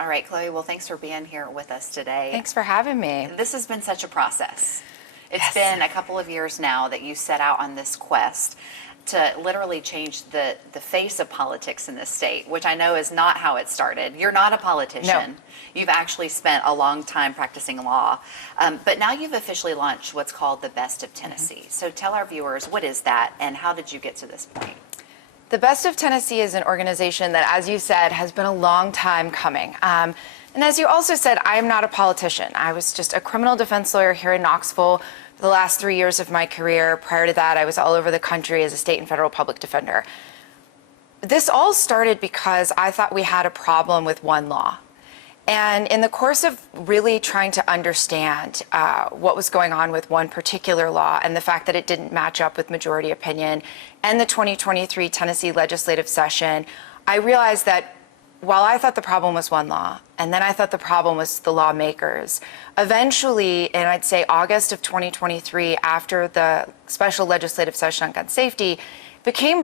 All right, Chloe, well, thanks for being here with us today. Thanks for having me. This has been such a process. It's Yes. been a couple of years now that you set out on this quest to literally change the face of politics in this state, which I know is not how it started. You're not a politician. No. You've actually spent a long time practicing law. But now you've officially launched what's called the Best of Tennessee. So tell our viewers, what is that and how did you get to this point? The Best of Tennessee is an organization that, as you said, has been a long time coming. And as you also said, I am not a politician. I was just a criminal defense lawyer here in Knoxville for the last 3 years of my career. Prior to that, I was all over the country as a state and federal public defender. This all started because I thought we had a problem with one law. And in the course of really trying to understand what was going on with one particular law and the fact that it didn't match up with majority opinion and the 2023 Tennessee legislative session, I realized that while I thought the problem was one law, and then I thought the problem was the lawmakers, eventually, in I'd say August of 2023, after the special legislative session on gun safety, became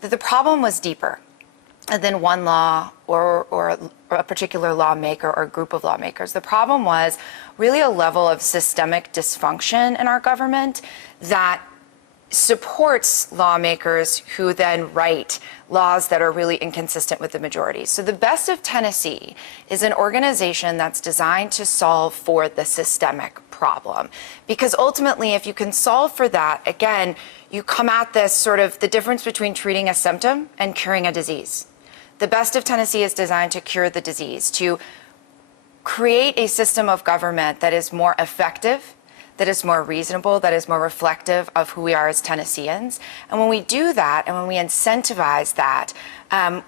that the problem was deeper than one law or a particular lawmaker or group of lawmakers. The problem was really a level of systemic dysfunction in our government that supports lawmakers who then write laws that are really inconsistent with the majority. So the Best of Tennessee is an organization that's designed to solve for the systemic problem. Because ultimately, if you can solve for that, again, you come at this sort of the difference between treating a symptom and curing a disease. The Best of Tennessee is designed to cure the disease, to create a system of government that is more effective, that is more reasonable, that is more reflective of who we are as Tennesseans. And when we do that, and when we incentivize that,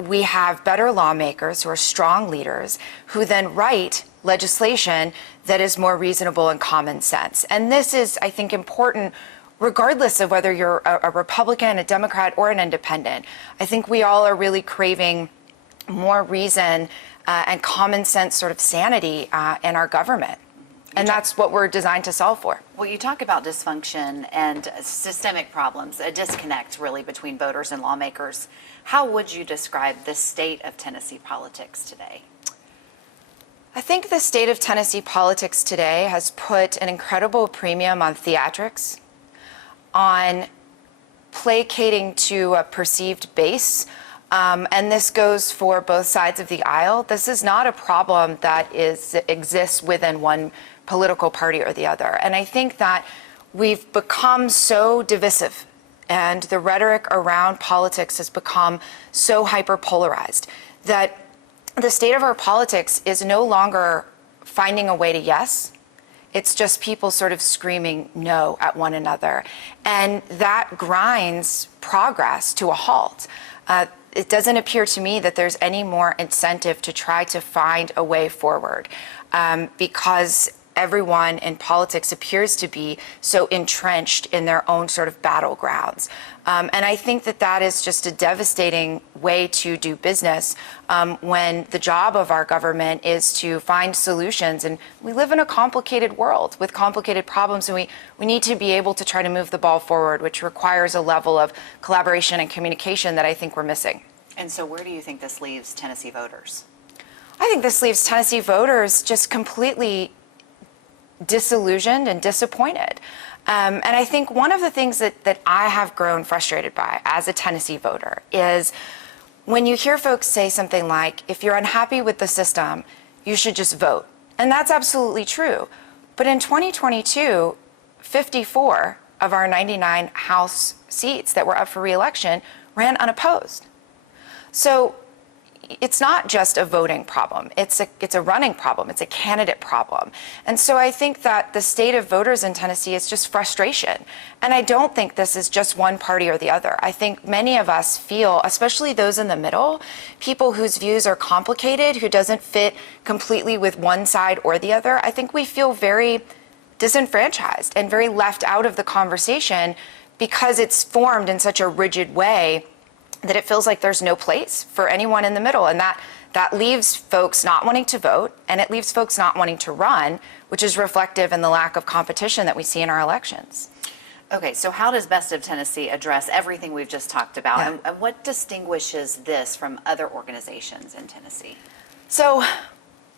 we have better lawmakers who are strong leaders who then write legislation that is more reasonable and common sense. And this is, I think, important regardless of whether you're a Republican, a Democrat, or an independent. I think we all are really craving more reason and common sense sort of sanity in our government. And that's what we're designed to solve for. Well, you talk about dysfunction and systemic problems, a disconnect really between voters and lawmakers. How would you describe the state of Tennessee politics today? I think the state of Tennessee politics today has put an incredible premium on theatrics, on placating to a perceived base. And this goes for both sides of the aisle. This is not a problem that exists within one political party or the other. And I think that we've become so divisive and the rhetoric around politics has become so hyper-polarized that the state of our politics is no longer finding a way to yes. It's just people sort of screaming no at one another. And that grinds progress to a halt. It doesn't appear to me that there's any more incentive to try to find a way forward because everyone in politics appears to be so entrenched in their own sort of battlegrounds. And I think that that is just a devastating way to do business when the job of our government is to find solutions. And we live in a complicated world with complicated problems, and we need to be able to try to move the ball forward, which requires a level of collaboration and communication that I think we're missing. And so where do you think this leaves Tennessee voters? I think this leaves Tennessee voters just completely disillusioned and disappointed. And I think one of the things that I have grown frustrated by as a Tennessee voter is when you hear folks say something like, if you're unhappy with the system, you should just vote. And that's absolutely true. But in 2022, 54 of our 99 House seats that were up for re-election ran unopposed. So it's not just a voting problem. It's a running problem. It's a candidate problem. And so I think that the state of voters in Tennessee is just frustration. And I don't think this is just one party or the other. I think many of us feel, especially those in the middle, people whose views are complicated, who doesn't fit completely with one side or the other, I think we feel very disenfranchised and very left out of the conversation because it's formed in such a rigid way that it feels like there's no place for anyone in the middle. And that leaves folks not wanting to vote, and it leaves folks not wanting to run, which is reflective in the lack of competition that we see in our elections. Okay, so how does Best of Tennessee address everything we've just talked about? Yeah. And what distinguishes this from other organizations in Tennessee? So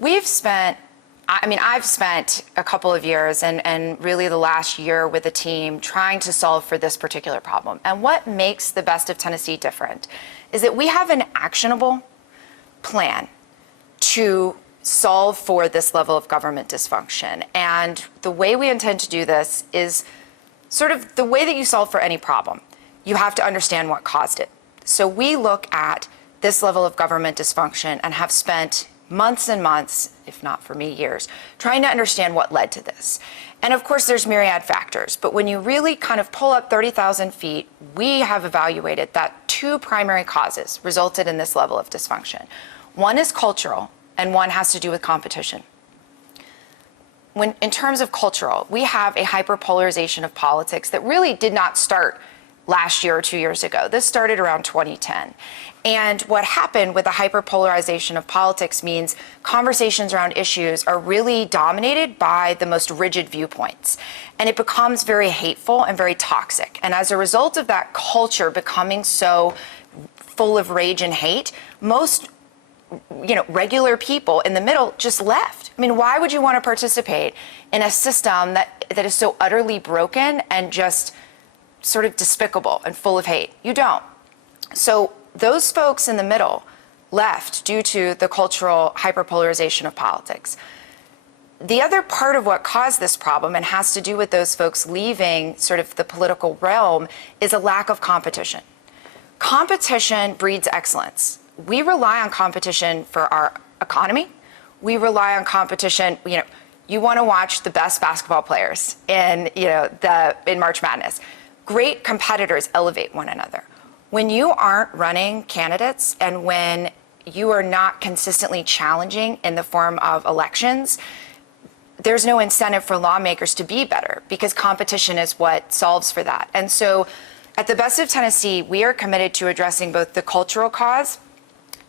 I've spent a couple of years and really the last year with a team trying to solve for this particular problem. And what makes the Best of Tennessee different is that we have an actionable plan to solve for this level of government dysfunction. And the way we intend to do this is sort of the way that you solve for any problem. You have to understand what caused it. So we look at this level of government dysfunction and have spent months and months, if not for me, years, trying to understand what led to this. And of course, there's myriad factors, but when you really kind of pull up 30,000 feet, we have evaluated that two primary causes resulted in this level of dysfunction. One is cultural, and one has to do with competition. In terms of cultural, we have a hyperpolarization of politics that really did not start last year or 2 years ago. This started around 2010. And what happened with the hyperpolarization of politics means conversations around issues are really dominated by the most rigid viewpoints. And it becomes very hateful and very toxic. And as a result of that culture becoming so full of rage and hate, most regular people in the middle just left. I mean, why would you want to participate in a system that is so utterly broken and just sort of despicable and full of hate? You don't. So those folks in the middle left due to the cultural hyperpolarization of politics. The other part of what caused this problem and has to do with those folks leaving sort of the political realm is a lack of competition. Competition breeds excellence. We rely on competition for our economy. We rely on competition. You want to watch the best basketball players in March Madness. Great competitors elevate one another. When you aren't running candidates and when you are not consistently challenging in the form of elections, there's no incentive for lawmakers to be better because competition is what solves for that. And so at the Best of Tennessee, we are committed to addressing both the cultural cause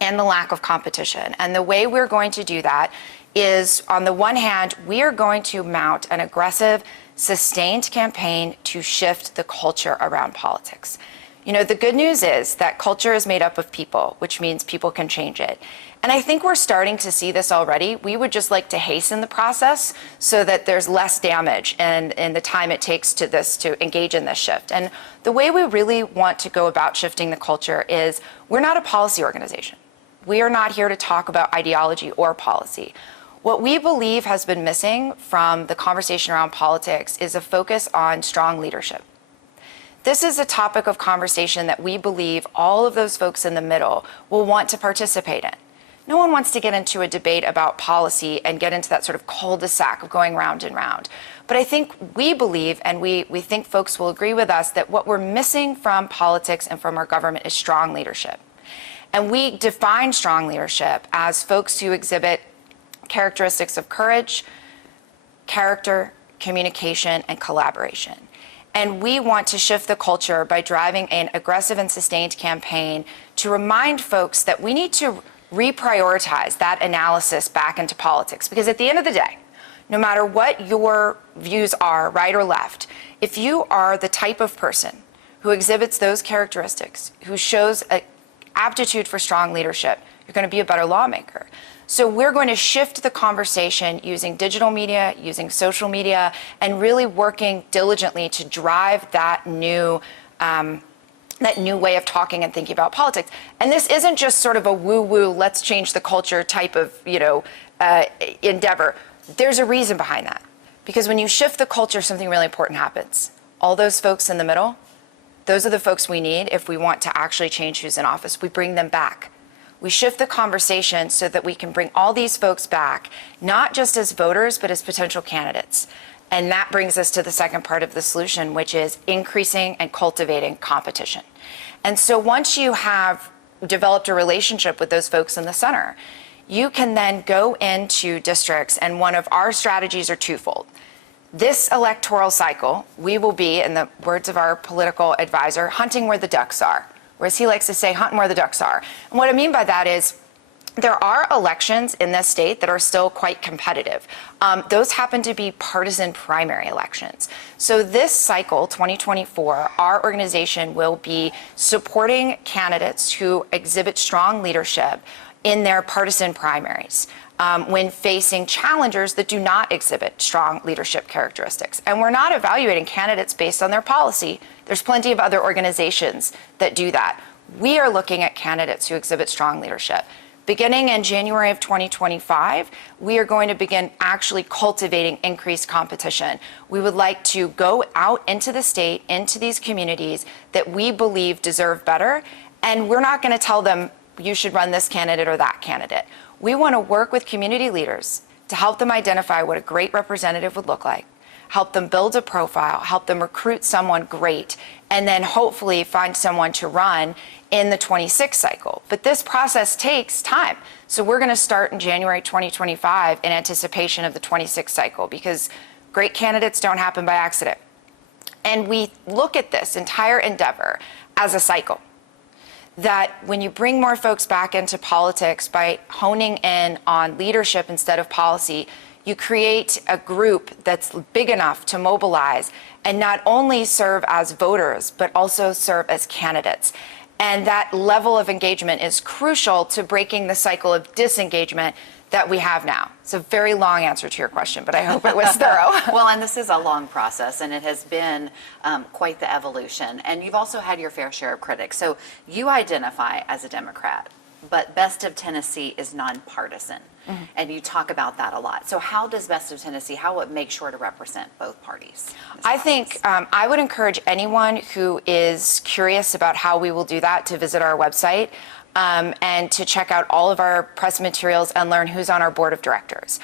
and the lack of competition. And the way we're going to do that is, on the one hand, we are going to mount an aggressive, sustained campaign to shift the culture around politics. The good news is that culture is made up of people, which means people can change it. And I think we're starting to see this already. We would just like to hasten the process so that there's less damage in the time it takes to engage in this shift. And the way we really want to go about shifting the culture is we're not a policy organization. We are not here to talk about ideology or policy. What we believe has been missing from the conversation around politics is a focus on strong leadership. This is a topic of conversation that we believe all of those folks in the middle will want to participate in. No one wants to get into a debate about policy and get into that sort of cul-de-sac of going round and round. But I think we believe, and we think folks will agree with us, that what we're missing from politics and from our government is strong leadership. And we define strong leadership as folks who exhibit characteristics of courage, character, communication, and collaboration. And we want to shift the culture by driving an aggressive and sustained campaign to remind folks that we need to reprioritize that analysis back into politics. Because at the end of the day, no matter what your views are, right or left, if you are the type of person who exhibits those characteristics, who shows an aptitude for strong leadership, you're going to be a better lawmaker. So we're going to shift the conversation using digital media, using social media, and really working diligently to drive that new way of talking and thinking about politics. And this isn't just sort of a woo-woo, let's change the culture type of, endeavor. There's a reason behind that. Because when you shift the culture, something really important happens. All those folks in the middle, those are the folks we need if we want to actually change who's in office. We bring them back. We shift the conversation so that we can bring all these folks back, not just as voters, but as potential candidates. And that brings us to the second part of the solution, which is increasing and cultivating competition. And so once you have developed a relationship with those folks in the center, you can then go into districts, and one of our strategies are twofold. This electoral cycle, we will be, in the words of our political advisor, hunting where the ducks are. Or as he likes to say, hunting where the ducks are. And what I mean by that is there are elections in this state that are still quite competitive. Those happen to be partisan primary elections. So this cycle, 2024, our organization will be supporting candidates who exhibit strong leadership in their partisan primaries when facing challengers that do not exhibit strong leadership characteristics. And we're not evaluating candidates based on their policy. There's plenty of other organizations that do that. We are looking at candidates who exhibit strong leadership. Beginning in January of 2025, we are going to begin actually cultivating increased competition. We would like to go out into the state, into these communities that we believe deserve better, and we're not going to tell them you should run this candidate or that candidate. We want to work with community leaders to help them identify what a great representative would look like, help them build a profile, help them recruit someone great, and then hopefully find someone to run in the 26 cycle. But this process takes time. So we're going to start in January 2025 in anticipation of the 26 cycle, because great candidates don't happen by accident. And we look at this entire endeavor as a cycle. That when you bring more folks back into politics by honing in on leadership instead of policy, you create a group that's big enough to mobilize and not only serve as voters, but also serve as candidates. And that level of engagement is crucial to breaking the cycle of disengagement that we have now. It's a very long answer to your question, but I hope it was thorough. Well, and this is a long process, and it has been quite the evolution. And you've also had your fair share of critics. So you identify as a Democrat, but Best of Tennessee is nonpartisan. Mm-hmm. And you talk about that a lot. So how does Best of Tennessee, how will it make sure to represent both parties? I think I would encourage anyone who is curious about how we will do that to visit our website and to check out all of our press materials and learn who's on our board of directors.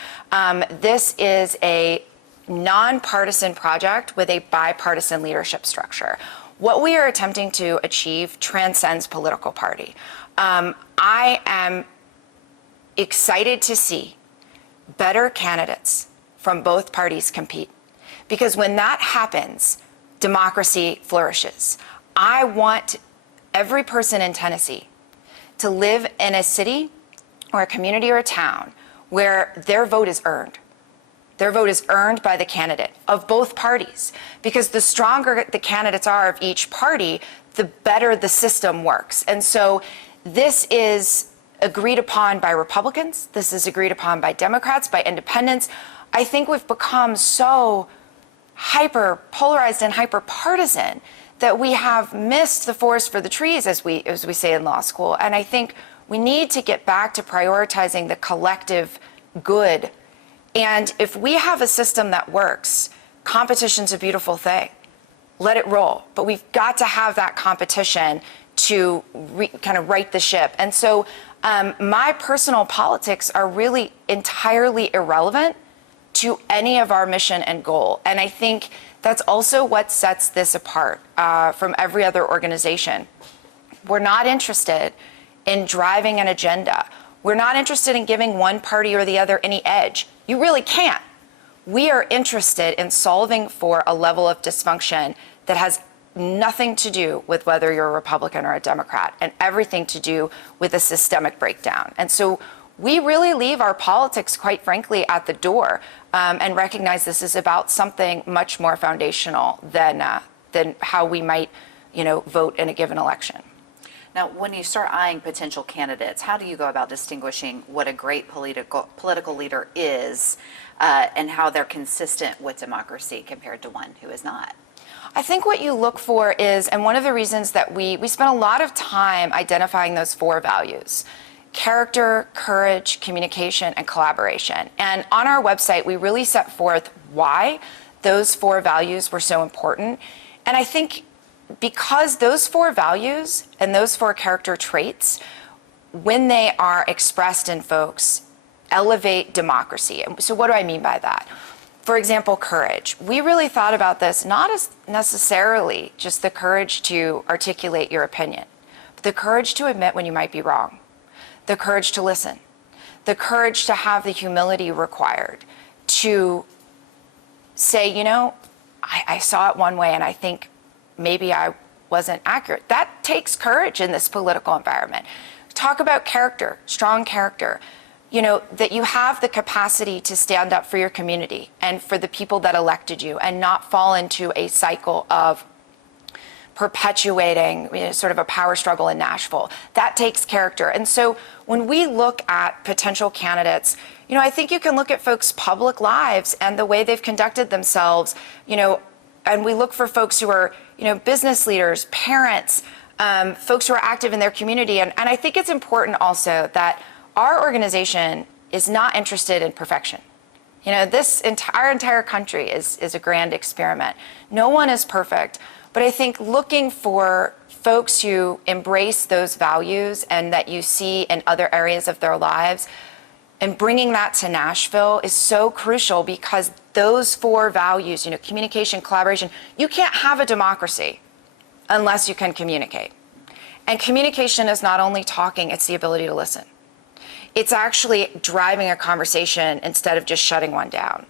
This is a nonpartisan project with a bipartisan leadership structure. What we are attempting to achieve transcends political party. I am excited to see better candidates from both parties compete, because when that happens, democracy flourishes. I want every person in Tennessee to live in a city or a community or a town where their vote is earned. Their vote is earned by the candidate of both parties, because the stronger the candidates are of each party, the better the system works. And so this is agreed upon by Republicans. This is agreed upon by Democrats, by independents. I think we've become so hyper polarized and hyper partisan that we have missed the forest for the trees, as we say in law school. And I think we need to get back to prioritizing the collective good. And if we have a system that works, competition's a beautiful thing. Let it roll. But we've got to have that competition to kind of right the ship. And so my personal politics are really entirely irrelevant to any of our mission and goal. And I think that's also what sets this apart from every other organization. We're not interested in driving an agenda. We're not interested in giving one party or the other any edge. You really can't. We are interested in solving for a level of dysfunction that has nothing to do with whether you're a Republican or a Democrat, and everything to do with a systemic breakdown. And so we really leave our politics, quite frankly, at the door and recognize this is about something much more foundational than how we might, vote in a given election. Now, when you start eyeing potential candidates, how do you go about distinguishing what a great political leader is and how they're consistent with democracy compared to one who is not? I think what you look for is, and one of the reasons that we spent a lot of time identifying those 4 values: character, courage, communication, and collaboration. And on our website, we really set forth why those 4 values were so important. And I think because those 4 values and those 4 character traits, when they are expressed in folks, elevate democracy. So what do I mean by that? For example, courage. We really thought about this not as necessarily just the courage to articulate your opinion, but the courage to admit when you might be wrong, the courage to listen, the courage to have the humility required to say, I saw it one way and I think maybe I wasn't accurate. That takes courage in this political environment. talk about character, strong character. That you have the capacity to stand up for your community and for the people that elected you and not fall into a cycle of perpetuating sort of a power struggle in Nashville. That takes character. And so when we look at potential candidates, I think you can look at folks' public lives and the way they've conducted themselves, and we look for folks who are, business leaders, parents, folks who are active in their community. And I think it's important also that our organization is not interested in perfection. Our entire country is a grand experiment. No one is perfect, but I think looking for folks who embrace those values and that you see in other areas of their lives and bringing that to Nashville is so crucial because those 4 values, communication, collaboration, you can't have a democracy unless you can communicate. And communication is not only talking, it's the ability to listen. It's actually driving a conversation instead of just shutting one down.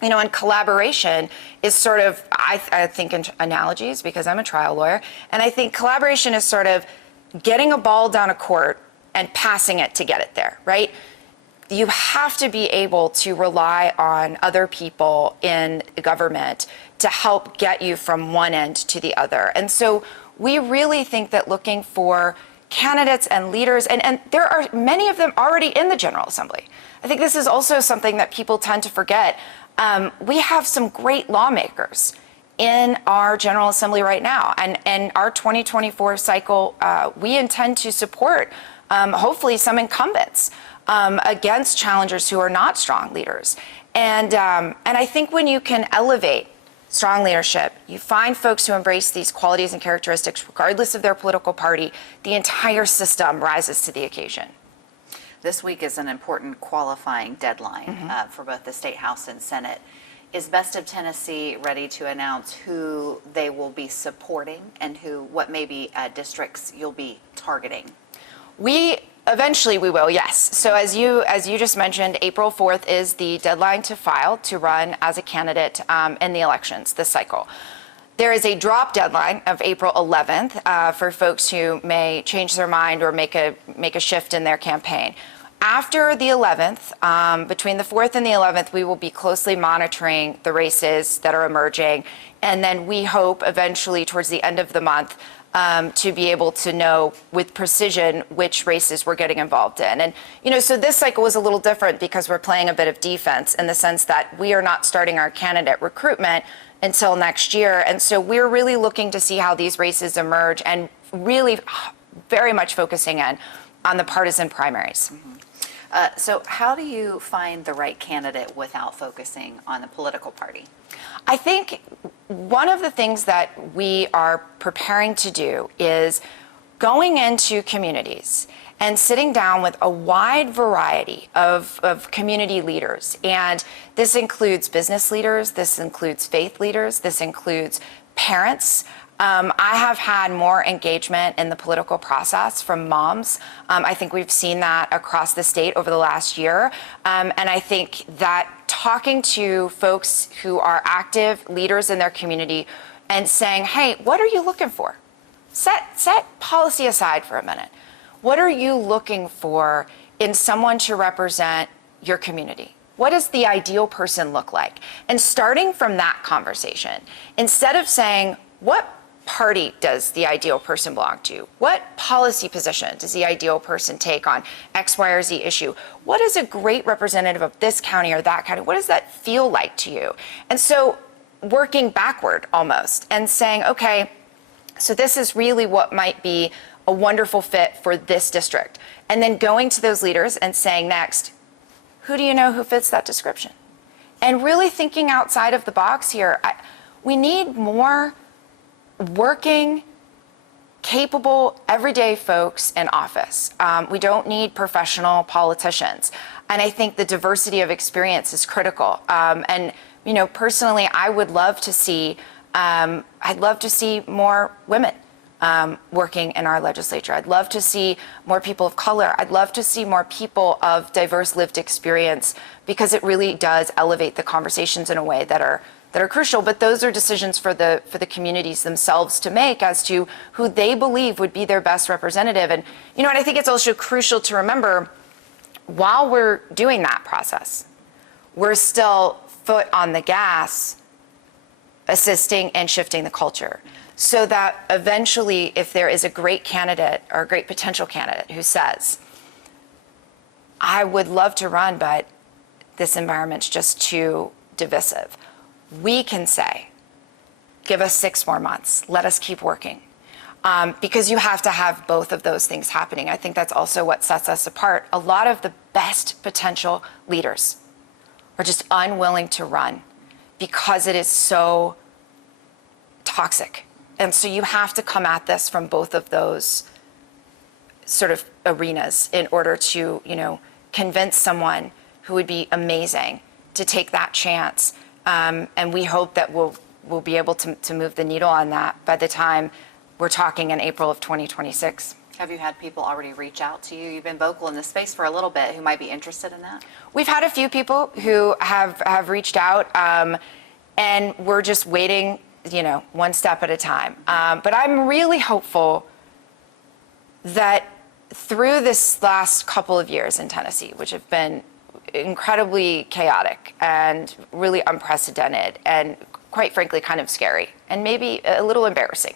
And collaboration is sort of, I think in analogies because I'm a trial lawyer, and I think collaboration is sort of getting a ball down a court and passing it to get it there, right? You have to be able to rely on other people in government to help get you from one end to the other. And so we really think that looking for candidates and leaders, and there are many of them already in the General Assembly. I think this is also something that people tend to forget. We have some great lawmakers in our General Assembly right now. And our 2024 cycle, we intend to support, hopefully, some incumbents against challengers who are not strong leaders. And I think when you can elevate strong leadership, you find folks who embrace these qualities and characteristics, regardless of their political party, the entire system rises to the occasion. This week is an important qualifying deadline for both the State House and Senate. Is Best of Tennessee ready to announce who they will be supporting and what maybe districts you'll be targeting? Eventually we will, yes. So as you just mentioned, April 4th is the deadline to file to run as a candidate in the elections this cycle. There is a drop deadline of April 11th for folks who may change their mind or make a shift in their campaign. After the 11th, between the 4th and the 11th, we will be closely monitoring the races that are emerging. And then we hope eventually towards the end of the month to be able to know with precision which races we're getting involved in. And, so this cycle was a little different because we're playing a bit of defense in the sense that we are not starting our candidate recruitment until next year. And so we're really looking to see how these races emerge and really very much focusing in on the partisan primaries. So how do you find the right candidate without focusing on the political party? I think one of the things that we are preparing to do is going into communities and sitting down with a wide variety of community leaders. And this includes business leaders, this includes faith leaders, this includes parents. I have had more engagement in the political process from moms. I think we've seen that across the state over the last year. And I think that talking to folks who are active leaders in their community and saying, hey, what are you looking for? Set policy aside for a minute. What are you looking for in someone to represent your community? What does the ideal person look like? And starting from that conversation, instead of saying, what party does the ideal person belong to? What policy position does the ideal person take on X, Y, or Z issue? What is a great representative of this county or that county? What does that feel like to you? And so working backward almost and saying, okay, so this is really what might be a wonderful fit for this district. And then going to those leaders and saying next, who do you know who fits that description? And really thinking outside of the box here. We need more working, capable, everyday folks in office. We don't need professional politicians. And I think the diversity of experience is critical. And, personally, I would love to see, more women working in our legislature. I'd love to see more people of color. I'd love to see more people of diverse lived experience because it really does elevate the conversations in a way that are that are crucial, but those are decisions for the communities themselves to make as to who they believe would be their best representative. And and I think it's also crucial to remember, while we're doing that process, we're still foot on the gas, assisting and shifting the culture, so that eventually, if there is a great candidate or a great potential candidate who says, I would love to run, but this environment's just too divisive, we can say, give us 6 more months, let us keep working. Because you have to have both of those things happening. I think that's also what sets us apart. A lot of the best potential leaders are just unwilling to run because it is so toxic. And so you have to come at this from both of those sort of arenas in order to, convince someone who would be amazing to take that chance. And we hope that we'll be able to move the needle on that by the time we're talking in April of 2026. Have you had people already reach out to you? You've been vocal in this space for a little bit who might be interested in that? We've had a few people who have reached out, and we're just waiting, one step at a time. But I'm really hopeful that through this last couple of years in Tennessee, which have been incredibly chaotic and really unprecedented and quite frankly kind of scary and maybe a little embarrassing,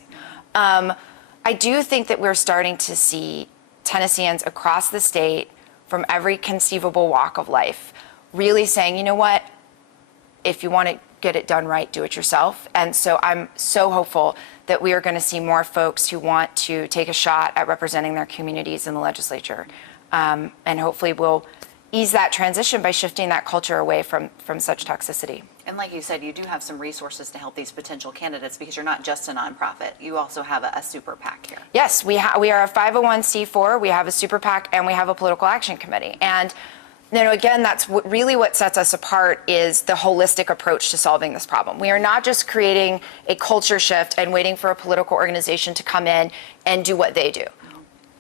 I do think that we're starting to see Tennesseans across the state from every conceivable walk of life really saying, you know what, if you want to get it done right, do it yourself. And so I'm so hopeful that we are going to see more folks who want to take a shot at representing their communities in the legislature. And hopefully we'll ease that transition by shifting that culture away from such toxicity. And like you said, you do have some resources to help these potential candidates because you're not just a nonprofit. You also have a super PAC here. Yes, we are a 501c4, we have a super PAC, and we have a political action committee. And again, that's really what sets us apart is the holistic approach to solving this problem. We are not just creating a culture shift and waiting for a political organization to come in and do what they do.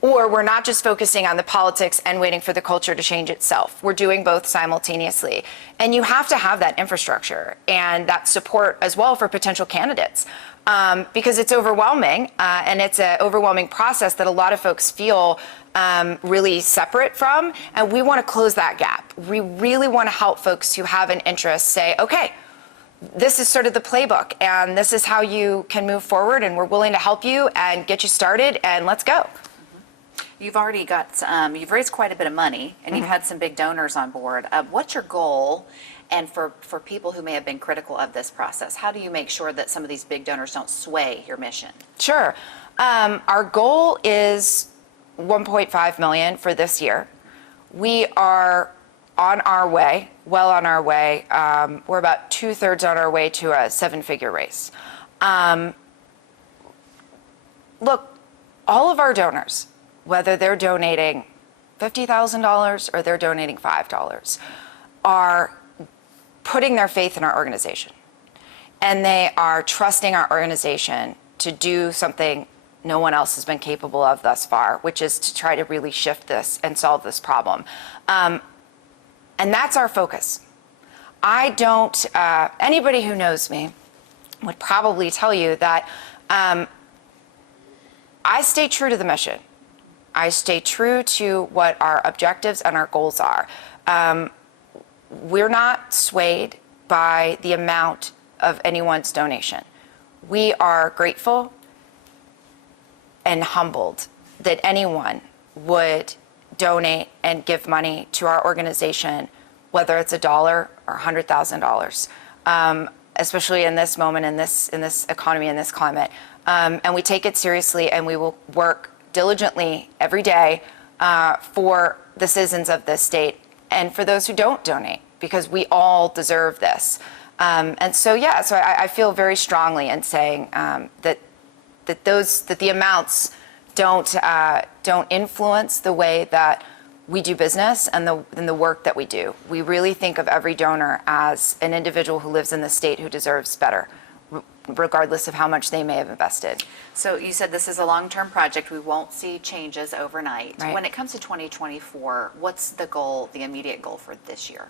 Or we're not just focusing on the politics and waiting for the culture to change itself. We're doing both simultaneously. And you have to have that infrastructure and that support as well for potential candidates. Because it's overwhelming, and it's an overwhelming process that a lot of folks feel really separate from, and we want to close that gap. We really want to help folks who have an interest say, okay, this is sort of the playbook, and this is how you can move forward, and we're willing to help you and get you started, and let's go. You've already got, you've raised quite a bit of money, and you've had some big donors on board. What's your goal? And for people who may have been critical of this process, how do you make sure that some of these big donors don't sway your mission? Sure. Our goal is $1.5 million for this year. We are on our way, well on our way. We're about 2/3 on our way to a 7-figure raise. Look, all of our donors, whether they're donating $50,000 or they're donating $5, are putting their faith in our organization. And they are trusting our organization to do something no one else has been capable of thus far, which is to try to really shift this and solve this problem. And that's our focus. I don't, anybody who knows me would probably tell you that I stay true to the mission. I stay true to what our objectives and our goals are. We're not swayed by the amount of anyone's donation. We are grateful and humbled that anyone would donate and give money to our organization, whether it's $1 or $100,000, especially in this moment, in this economy, in this climate. And we take it seriously, and we will work diligently every day for the citizens of this state and for those who don't donate, because we all deserve this. And so, so I feel very strongly in saying that the amounts don't influence the way that we do business and the work that we do. We really think of every donor as an individual who lives in the state who deserves better, regardless of how much they may have invested. So you said this is a long-term project. We won't see changes overnight. Right. When it comes to 2024, what's the goal, the immediate goal for this year?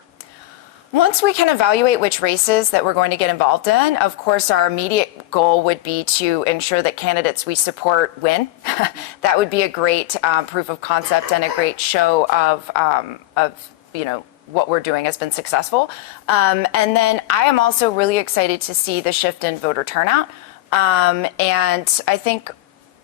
Once we can evaluate which races that we're going to get involved in, of course, our immediate goal would be to ensure that candidates we support win. That would be a great proof of concept and a great show of what we're doing has been successful. And then I am also really excited to see the shift in voter turnout. And I think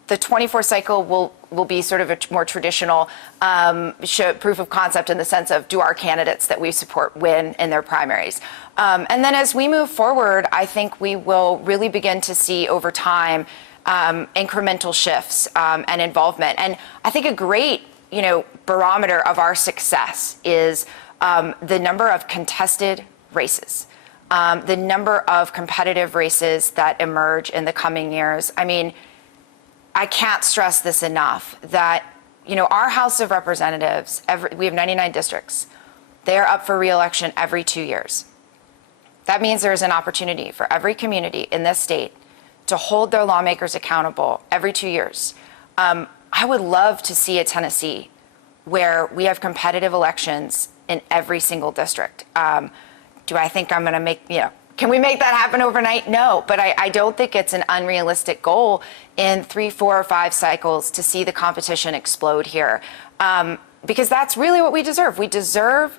the 24 cycle will be sort of a more traditional proof of concept in the sense of, do our candidates that we support win in their primaries? And then as we move forward, I think we will really begin to see over time incremental shifts and involvement. And I think a great barometer of our success is the number of contested races. The number of competitive races that emerge in the coming years. I mean, I can't stress this enough that, our House of Representatives, we have 99 districts. They are up for re-election every 2 years. That means there's an opportunity for every community in this state to hold their lawmakers accountable every 2 years. I would love to see a Tennessee where we have competitive elections in every single district. Do I think I'm going to make, can we make that happen overnight? No, but I don't think it's an unrealistic goal in 3, 4, or 5 cycles to see the competition explode here. Because that's really what we deserve. We deserve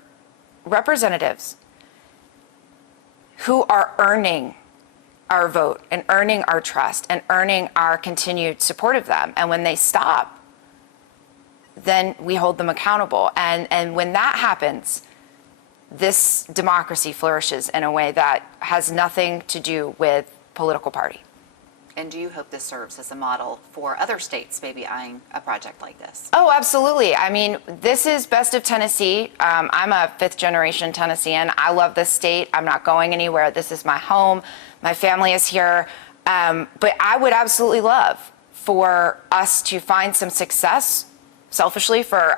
representatives who are earning our vote and earning our trust and earning our continued support of them. And when they stop, then we hold them accountable. And when that happens, this democracy flourishes in a way that has nothing to do with political party. And do you hope this serves as a model for other states maybe eyeing a project like this? Oh, absolutely. I mean, this is best of Tennessee. I'm a 5th generation Tennessean. I love this state. I'm not going anywhere. This is my home. My family is here. But I would absolutely love for us to find some success selfishly for,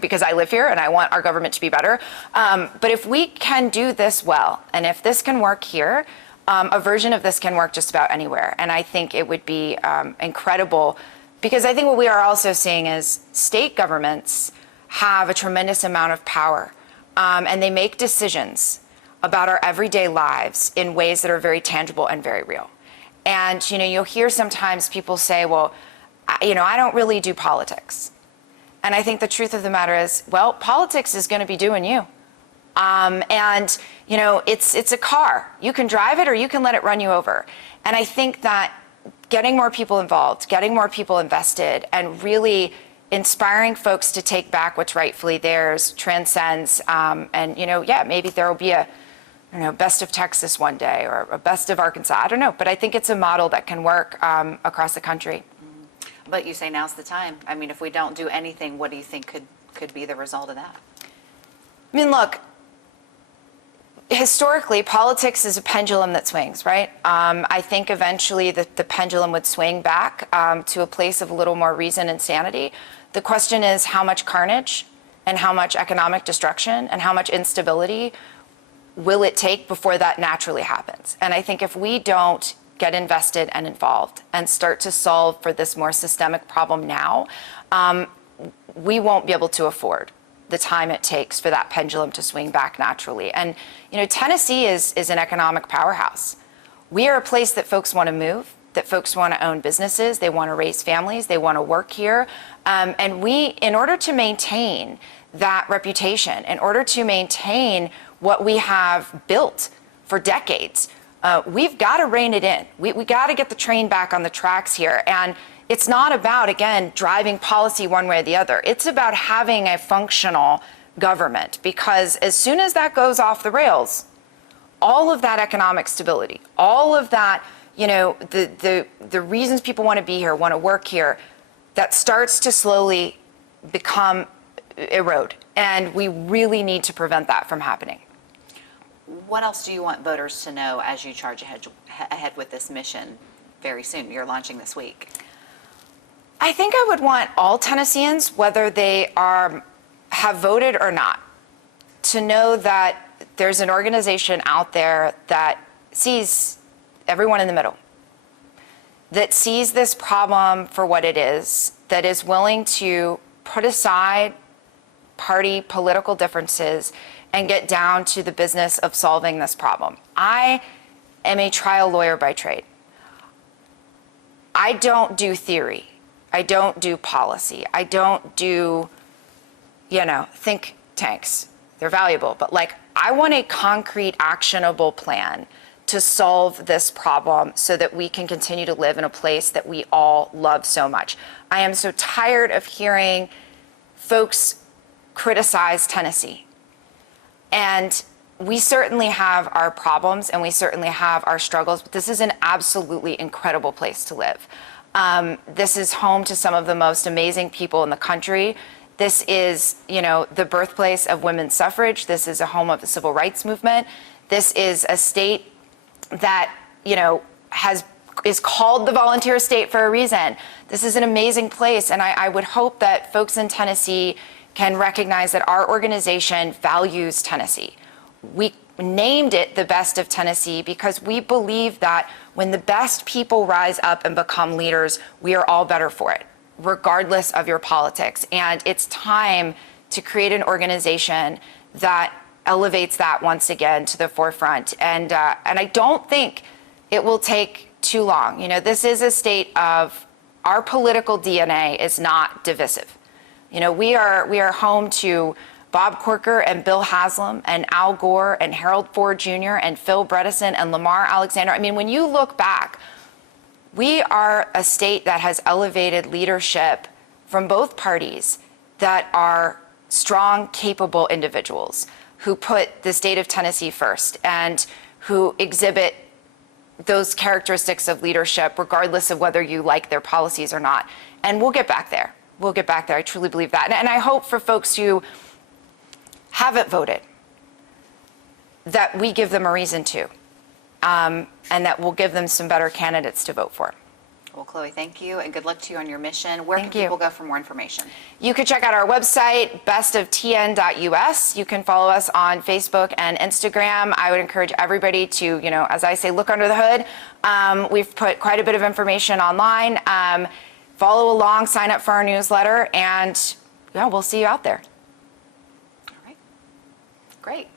because I live here and I want our government to be better. But if we can do this well, and if this can work here, a version of this can work just about anywhere. And I think it would be incredible, because I think what we are also seeing is state governments have a tremendous amount of power, and they make decisions about our everyday lives in ways that are very tangible and very real. And, you'll hear sometimes people say, well, I don't really do politics. And I think the truth of the matter is, well, politics is going to be doing you. It's a car. You can drive it or you can let it run you over. And I think that getting more people involved, getting more people invested, and really inspiring folks to take back what's rightfully theirs transcends. Maybe there will be a best of Texas one day or a best of Arkansas. I don't know. But I think it's a model that can work across the country. But you say now's the time. I mean, if we don't do anything, what do you think could be the result of that? I mean, look, historically, politics is a pendulum that swings, right? I think eventually the pendulum would swing back to a place of a little more reason and sanity. The question is how much carnage and how much economic destruction and how much instability will it take before that naturally happens? And I think if we don't get invested and involved and start to solve for this more systemic problem now, we won't be able to afford the time it takes for that pendulum to swing back naturally. And, Tennessee is an economic powerhouse. We are a place that folks want to move, that folks want to own businesses, they want to raise families, they want to work here. And we, in order to maintain that reputation, in order to maintain what we have built for decades, we've got to rein it in. We got to get the train back on the tracks here. And it's not about, again, driving policy one way or the other. It's about having a functional government, because as soon as that goes off the rails, all of that economic stability, all of that, the reasons people want to be here, want to work here, that starts to slowly erode. And we really need to prevent that from happening. What else do you want voters to know as you charge ahead with this mission very soon? You're launching this week. I think I would want all Tennesseans, whether they have voted or not, to know that there's an organization out there that sees everyone in the middle, that sees this problem for what it is, that is willing to put aside party political differences and get down to the business of solving this problem. I am a trial lawyer by trade. I don't do theory. I don't do policy. I don't do, think tanks. They're valuable, but I want a concrete, actionable plan to solve this problem so that we can continue to live in a place that we all love so much. I am so tired of hearing folks criticize Tennessee. And we certainly have our problems and we certainly have our struggles, but this is an absolutely incredible place to live. This is home to some of the most amazing people in the country. This is, the birthplace of women's suffrage. This is a home of the civil rights movement. This is a state that, is called the volunteer state for a reason. This is an amazing place, and I would hope that folks in Tennessee can recognize that our organization values Tennessee. We named it the Best of Tennessee because we believe that when the best people rise up and become leaders, we are all better for it, regardless of your politics. And it's time to create an organization that elevates that once again to the forefront. And I don't think it will take too long. This is a state of our political DNA is not divisive. We are home to Bob Corker and Bill Haslam and Al Gore and Harold Ford Jr. and Phil Bredesen and Lamar Alexander. I mean, when you look back, we are a state that has elevated leadership from both parties that are strong, capable individuals who put the state of Tennessee first and who exhibit those characteristics of leadership, regardless of whether you like their policies or not. And we'll get back there. We'll get back there. I truly believe that. And I hope for folks who haven't voted that we give them a reason to, and that we'll give them some better candidates to vote for. Well, Chloe, thank you, and good luck to you on your mission. Where can Thank you. people go for more information? You can check out our website, bestoftn.us. You can follow us on Facebook and Instagram. I would encourage everybody to, as I say, look under the hood. We've put quite a bit of information online. Follow along, sign up for our newsletter, and we'll see you out there. All right. Great.